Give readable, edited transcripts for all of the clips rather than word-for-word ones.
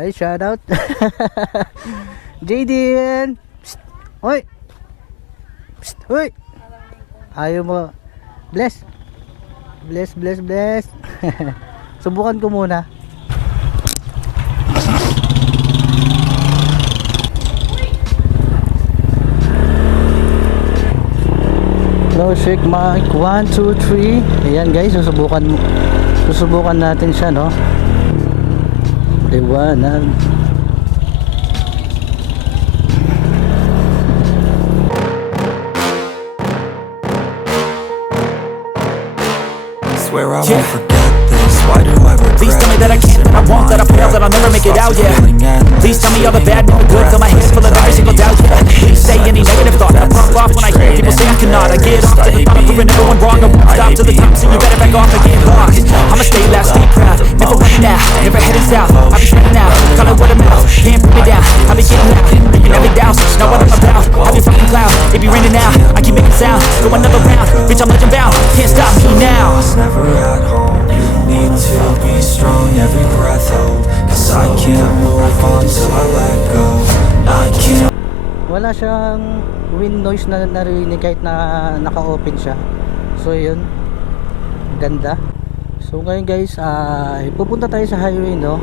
Ay, shout out. Jaden. Psst. Oy. Psst. Oy. Ayaw mo. Bless. Bless, bless, bless. Subukan ko muna. Hello, shake mic 1, 2, 3. Ayan guys, susubukan natin siya, no? Liwanag. Swear I won't forget this. Why do I regret? Please tell me that I can't, that I won't, that I fail, that I'll never make it out, yeah. Please tell me all the bad, never good, fill my hands full of every single doubt, yeah. Please say any negative thought, I pop off when I hear people say I cannot. I get off to the top, proving everyone wrong, I won't stop to the top, so you better back off and get lost. I'ma stay loud, stay proud, never running out, never heading south. I'll be spreading out, call it word of mouth, can't put me down. I'll be getting loud, breaking every doubt, know what I'm about. I'll be fucking loud, it be raining now, I keep making sound, go another round, bitch I'm legend bound, can't stop me now. It's never at home. You need to be strong, every breath hold. Cause I can't move on till I let go. I can't. Wala siyang wind noise na narinig kahit na naka-open siya. So yun, ganda. So ngayon guys, pupunta tayo sa highway, no.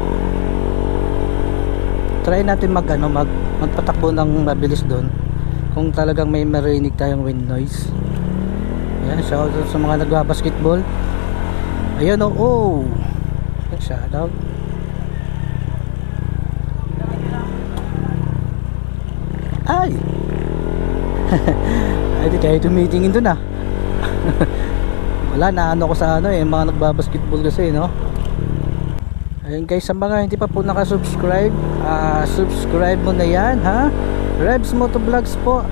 Try natin magpatakbo ng mabilis doon kung talagang may marinig tayong wind noise. Ayan, shout out sa mga nagbabasketball. Ayan, oh, shout out. Ay ay di tayo tumitingin dun ah. Wala na ano ko sa mga nagbabasketball kasi, no. Ayun guys, sa mga hindi pa po nakasubscribe, subscribe mo na yan, ha. Rebs Motovlogs po.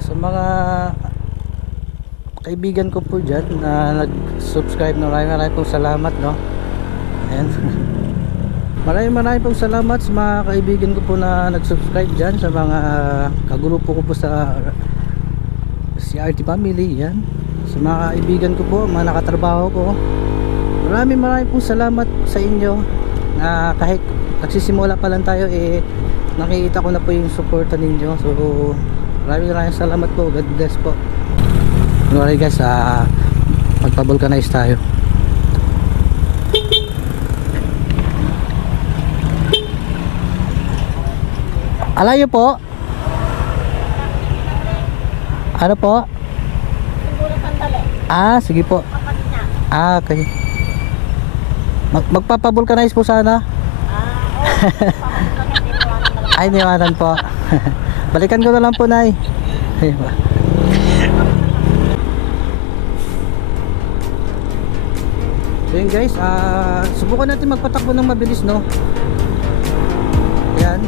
Sa mga kaibigan ko po dyan na nag-subscribe, na maraming pong salamat, no. Ayan. Maraming pong salamat sa mga kaibigan ko po na nag-subscribe dyan, sa mga kagrupo ko po sa CRT family, yan. Sa mga kaibigan ko po, mga nakatrabaho ko, maraming pong salamat sa inyo, na kahit nagsisimula pa lang tayo, nakikita ko na po yung suporta ninyo. So maraming salamat po. God bless po. Alright guys, magpa-vulcanize tayo. Alayo po. Ano po? Sige po. Okay. Magpapa-vulcanize po sana. Ay, niwanan po. Balikan ko na lang po, Nay. So yun guys, subukan natin magpatakbo ng mabilis, no. Ayan.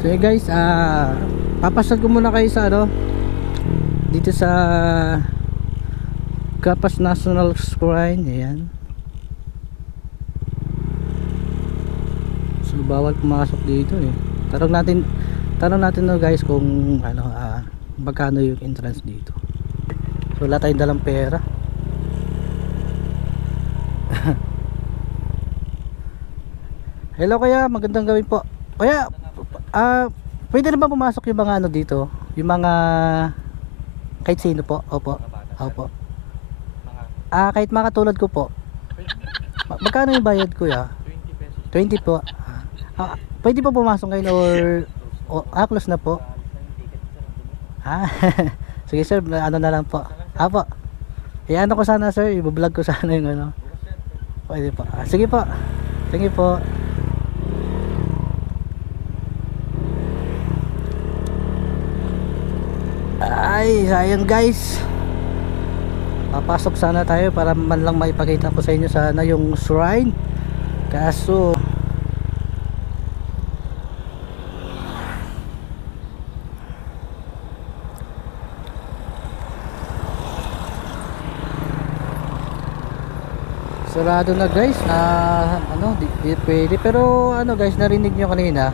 So yun guys, papasal ko muna kayo sa dito sa Kapas National Shrine. Ayan. So bawal pumasok dito Tanong natin no guys kung magkano yung entrance dito. So wala tayong dalang pera. Hello kaya, magandang gawin po. Kaya pwede na ba pumasok yung mga dito? Yung mga kahit sino po? Opo. Opo. Kahit mga katulad ko po. Magkano yung bayad ko ya? 20 po. Pwede pa pumasok ngayon or close na po? Sige sir, na lang po. Po. Ano ko sana sir, i-vlog ko sana yung Pwede po. Sige po. Sige po. Ay, sayang guys. Papasok sana tayo para man lang maipakita ko sa inyo sana yung shrine. Kaso sarado na guys, ano, di pwede. Pero ano guys, narinig nyo kanina,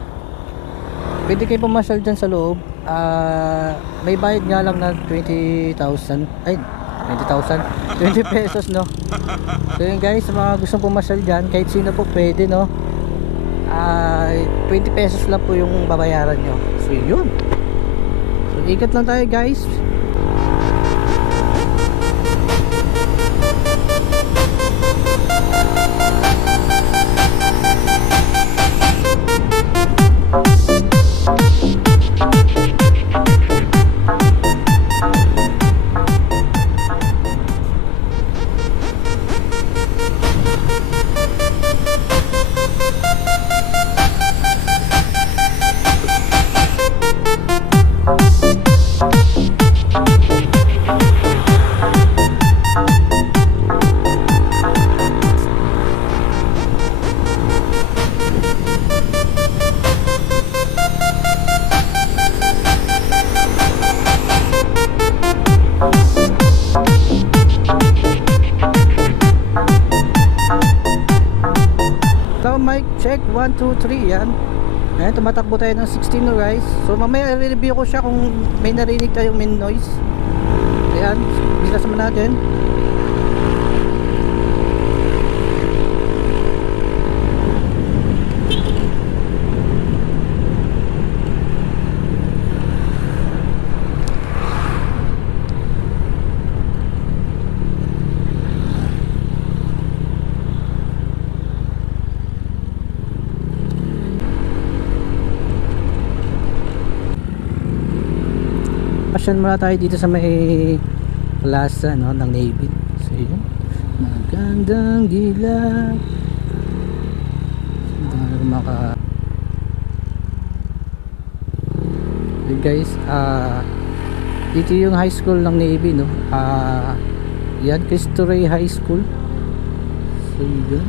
pwede kayo pumasyal dyan sa loob. May bayad nga lang na 20,000, ay 20,000, 20 pesos, no. So yun guys, sa mga gustong pumasyal dyan, kahit sino po pwede, no. 20 pesos lang po yung babayaran nyo. So yun, so ikat lang tayo guys. Mic check 1, 2, 3 yan. Ayan, tumatakbo tayo ng 16 no guys. So mamaya i-review ko siya kung may narinig tayong main noise. Ayan, bilas naman natin. Pasyon muna tayo dito sa may plaza, no, ng Navy. So yun, magandang dilag. Yun guys, dito yung high school ng Navy, no. Yan, Cristo Rey High School. So yun.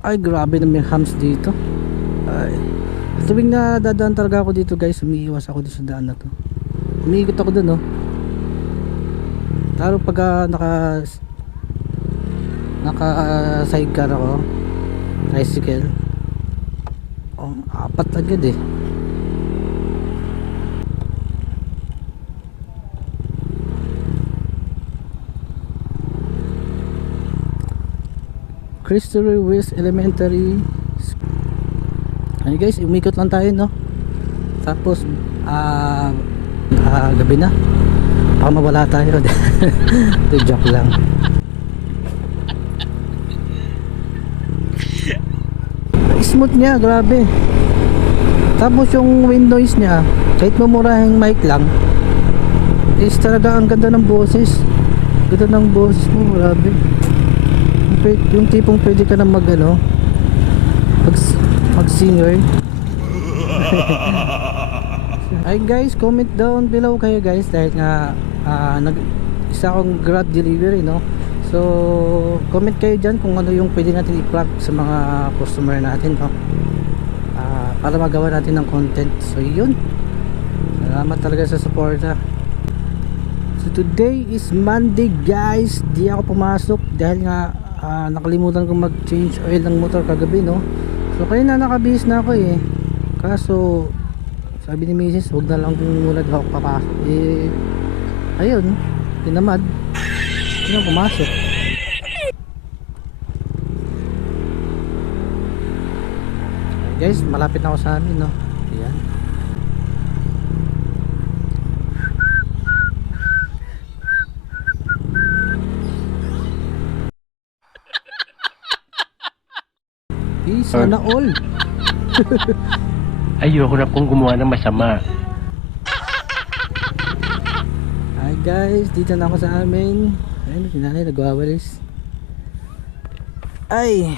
Ay, grabe na may hams dito. Ay, tuwing na dadaan talaga ako dito guys, umiiwas ako dito sa daan na to. Umiikot ako dun, no. Lalo pag naka sidecar ako, tricycle, apat agad eh. Cristo Rey West Elementary. Ayun guys, umikot lang tayo, no. Tapos gabi na, baka mawala tayo. Ito joke lang. Smooth niya, grabe. Tapos yung wind noise niya, kahit mamurahing mic lang, is talaga ang ganda ng boses. Ganda ng boses mo, grabe. Yung tipong pwede ka na mag singer. Ay guys, comment down below kayo guys, dahil nga isa akong Grab delivery, no. So comment kayo dyan kung ano yung pwede natin i-plug sa mga customer natin, no, para magawa natin ng content. So yun, salamat talaga sa suporta. So today is Monday guys, di ako pumasok dahil nga nakalimutan kong mag-change oil ng motor kagabi, no. So kaya na nakabihis na ako eh. Kaso sabi ni Mrs. huwag na lang muna daw ako papasok. Eh ayun, tinamad, hindi na pumasok. Guys, malapit na ako sa amin, no. Ayan. Sana all. Ayoko na pong gumawa ng masama. Hi guys, dito na ako sa amin. Ayun, si nanay nagwawalis. Ay,